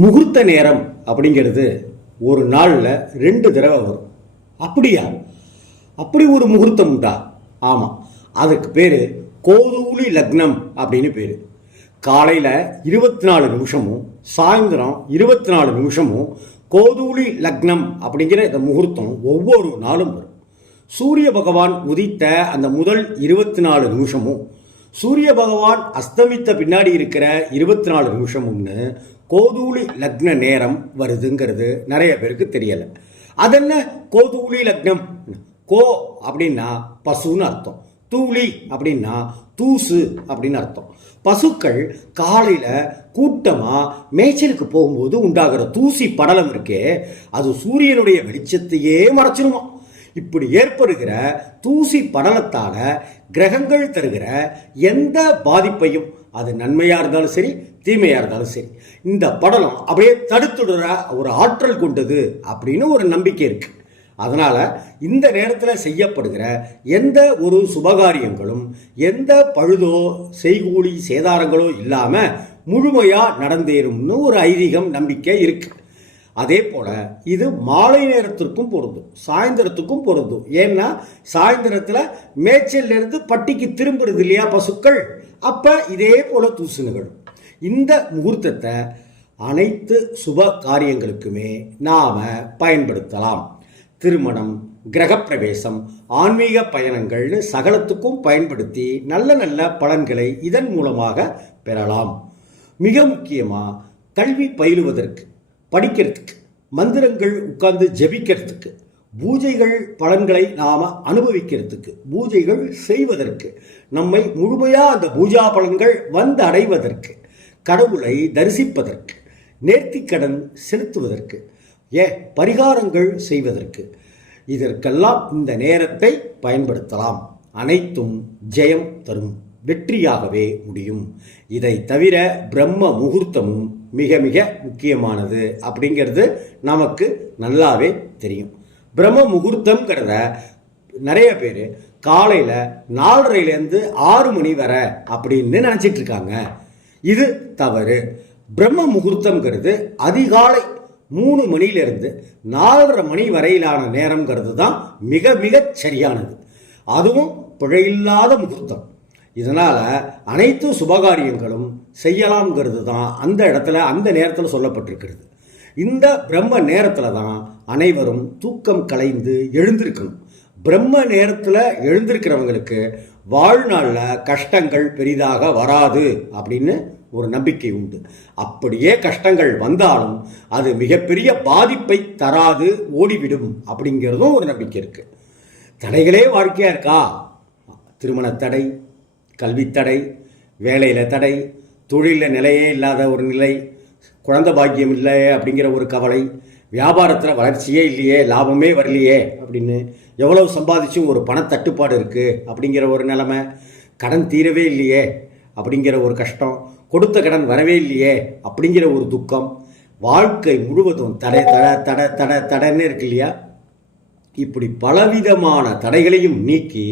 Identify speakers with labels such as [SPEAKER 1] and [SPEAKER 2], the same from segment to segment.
[SPEAKER 1] முகூர்த்த நேரம் அப்படிங்கிறது ஒரு நாளில் ரெண்டு தடவை வரும். அப்படியா? அப்படி ஒரு முகூர்த்தம் உண்டா? ஆமாம் அதுக்கு பேர் கோதூளி லக்னம் அப்படின்னு பேர். காலையில் இருபத்தி நாலு நிமிஷமும் சாயந்தரம் இருபத்தி நாலு நிமிஷமும் கோதூளி லக்னம் அப்படிங்கிற இந்த முகூர்த்தம் ஒவ்வொரு நாளும் வரும். சூரிய பகவான் உதித்த அந்த முதல் இருபத்தி நாலு நிமிஷமும் சூரிய பகவான் அஸ்தமித்த பின்னாடி இருக்கிற இருபத்தி நாலு நிமிஷமும்னு கோதூளி லக்ன நேரம் வருதுங்கிறது நிறைய பேருக்கு தெரியலை. அதென்ன கோதூளி லக்னம்? கோ அப்படின்னா பசுன்னு அர்த்தம். தூளி அப்படின்னா தூசு அப்படின்னு அர்த்தம். பசுக்கள் காலையில் கூட்டமாக மேய்ச்சலுக்கு போகும்போது உண்டாகிற தூசி படலம் இருக்கே அது சூரியனுடைய வெளிச்சத்தையே மறைச்சிருமா? இப்படி ஏற்படுகிற தூசி படலத்தால் கிரகங்கள் தருகிற எந்த பாதிப்பையும் அது நன்மையாக இருந்தாலும் சரி தீமையாக இருந்தாலும் சரி. இந்த படலம் அப்படியே தடுத்துடுற ஒரு ஆற்றல் கொண்டது அப்படின்னு ஒரு நம்பிக்கை இருக்குது அதனால் இந்த நேரத்தில் செய்யப்படுகிற எந்த ஒரு சுபகாரியங்களும் எந்த பழுதோ செய்கூலி சேதாரங்களோ இல்லாமல் முழுமையாக நடந்தேறும்னு ஒரு ஐதீகம் நம்பிக்கை இருக்குது அதே போல் இது மாலை நேரத்திற்கும் பொருந்தும் சாயந்தரத்துக்கும் பொருந்தும். ஏன்னா சாயந்தரத்தில் மேய்ச்சல்லேருந்து பட்டிக்கு திரும்புறது இல்லையா பசுக்கள்? அப்போ இதே போல் தூசு நிகழும் இந்த முகூர்த்தத்தை அனைத்து சுப காரியங்களுக்குமே நாம் பயன்படுத்தலாம். திருமணம் கிரகப்பிரவேசம் ஆன்மீக பயணங்கள்னு சகலத்துக்கும் பயன்படுத்தி நல்ல நல்ல பலன்களை இதன் மூலமாக பெறலாம். மிக முக்கியமாக கல்வி பயிலுவதற்கு. படிக்கிறதுக்கு மந்திரங்கள் உட்கார்ந்து ஜெபிக்கிறதுக்கு பூஜைகள் பலன்களை நாம் அனுபவிக்கிறதுக்கு பூஜைகள் செய்வதற்கு நம்மை முழுமையாக அந்த பூஜா பலன்கள் வந்து அடைவதற்கு கடவுளை தரிசிப்பதற்கு நேர்த்திக்கடன் செலுத்துவதற்கு ஏ பரிகாரங்கள் செய்வதற்கு இதற்கெல்லாம் இந்த நேரத்தை பயன்படுத்தலாம். அனைத்தும் ஜெயம் தரும் வெற்றியாகவே முடியும். இதை தவிர பிரம்ம முகூர்த்தமும் மிக மிக முக்கியமானது அப்படிங்கிறது நமக்கு நல்லாவே தெரியும். பிரம்ம முகூர்த்தம்ங்கிறத நிறைய பேர் காலையில் நாலரைலேருந்து ஆறு மணி வரை அப்படின்னு நினச்சிட்டு இருக்காங்க. இது தவறு. பிரம்ம முகூர்த்தம்ங்கிறது அதிகாலை மூணு மணியிலிருந்து நாலரை மணி வரையிலான நேரம்ங்கிறது தான் மிக மிக சரியானது. அதுவும் பிழையில்லாத முகூர்த்தம். இதனால் அனைத்து சுபகாரியங்களும் செய்யலாம்ங்கிறது தான் அந்த இடத்துல அந்த நேரத்தில் சொல்லப்பட்டிருக்கிறது. இந்த பிரம்ம நேரத்தில் தான் அனைவரும் தூக்கம் கலைந்து எழுந்திருக்கணும். பிரம்ம நேரத்தில் எழுந்திருக்கிறவங்களுக்கு வாழ்நாளில் கஷ்டங்கள் பெரிதாக வராது அப்படின்னு ஒரு நம்பிக்கை உண்டு. அப்படியே கஷ்டங்கள் வந்தாலும் அது மிகப்பெரிய பாதிப்பை தராது ஓடிவிடும் அப்படிங்கிறதும் ஒரு நம்பிக்கை இருக்குது தடைகளே வாழ்க்கையாக இருக்கா? திருமண தடை கல்வித்தடை வேலையில் தடை தொழிலில் நிலையே இல்லாத ஒரு நிலை குழந்த பாக்கியம் இல்லை அப்படிங்கிற ஒரு கவலை வியாபாரத்தில் வளர்ச்சியே இல்லையே லாபமே வரலையே அப்படின்னு எவ்வளவு சம்பாதிச்சும் ஒரு பணத்தட்டுப்பாடு இருக்குது அப்படிங்கிற ஒரு நிலைமை கடன் தீரவே இல்லையே அப்படிங்கிற ஒரு கஷ்டம் கொடுத்த கடன் வரவே இல்லையே அப்படிங்கிற ஒரு துக்கம் வாழ்க்கை முழுவதும் தடை தட தட தட தடன்னு இருக்கு இல்லையா? இப்படி பலவிதமான தடைகளையும் நீக்கி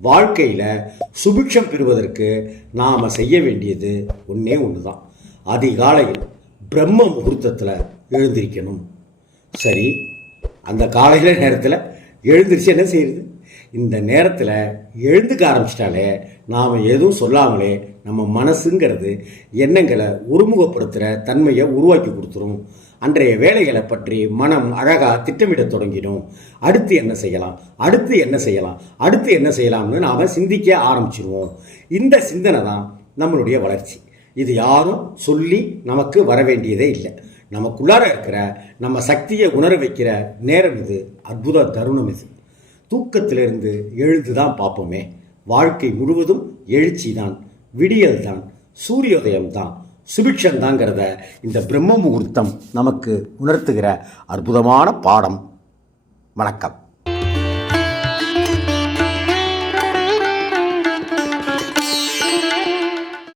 [SPEAKER 1] வாழ்க்கையில் சுபிக்ஷம் பெறுவதற்கு நாம் செய்ய வேண்டியது ஒன்றே ஒன்று தான் அதிகாலையில் பிரம்ம முகூர்த்தத்தில் எழுந்திருக்கணும். சரி அந்த காலையில் நேரத்தில் எழுந்திரிச்சு என்ன செய்யுது இந்த நேரத்தில் எழுந்துக்க ஆரம்பிச்சிட்டாலே நாம் எதுவும் சொல்லாமலே நம்ம மனசுங்கிறது எண்ணங்களை ஒருமுகப்படுத்துகிற தன்மையை உருவாக்கி கொடுத்துரும். அன்றைய வேலைகளை பற்றி மனம் அழகாக திட்டமிட தொடங்கிடும். அடுத்து என்ன செய்யலாம்? அடுத்து என்ன செய்யலாம்? அடுத்து என்ன செய்யலாம்னு நாம் சிந்திக்க ஆரம்பிச்சிருவோம். இந்த சிந்தனை தான் நம்மளுடைய வளர்ச்சி. இது யாரும் சொல்லி நமக்கு வர வேண்டியதே இல்லை. நமக்குள்ளார இருக்கிற நம்ம சக்தியை உணர வைக்கிற நேரம் இது. அற்புத தருணம் இது. தூக்கத்திலிருந்து எழுந்து தான் பார்ப்போமே. வாழ்க்கை முழுவதும் எழுச்சி தான் விடியல் தான் சூரியோதயம் தான் சுபிக்ஷம் தாங்கிறத இந்த பிரம்ம முகூர்த்தம் நமக்கு உணர்த்துகிற அற்புதமான பாடம். வணக்கம்.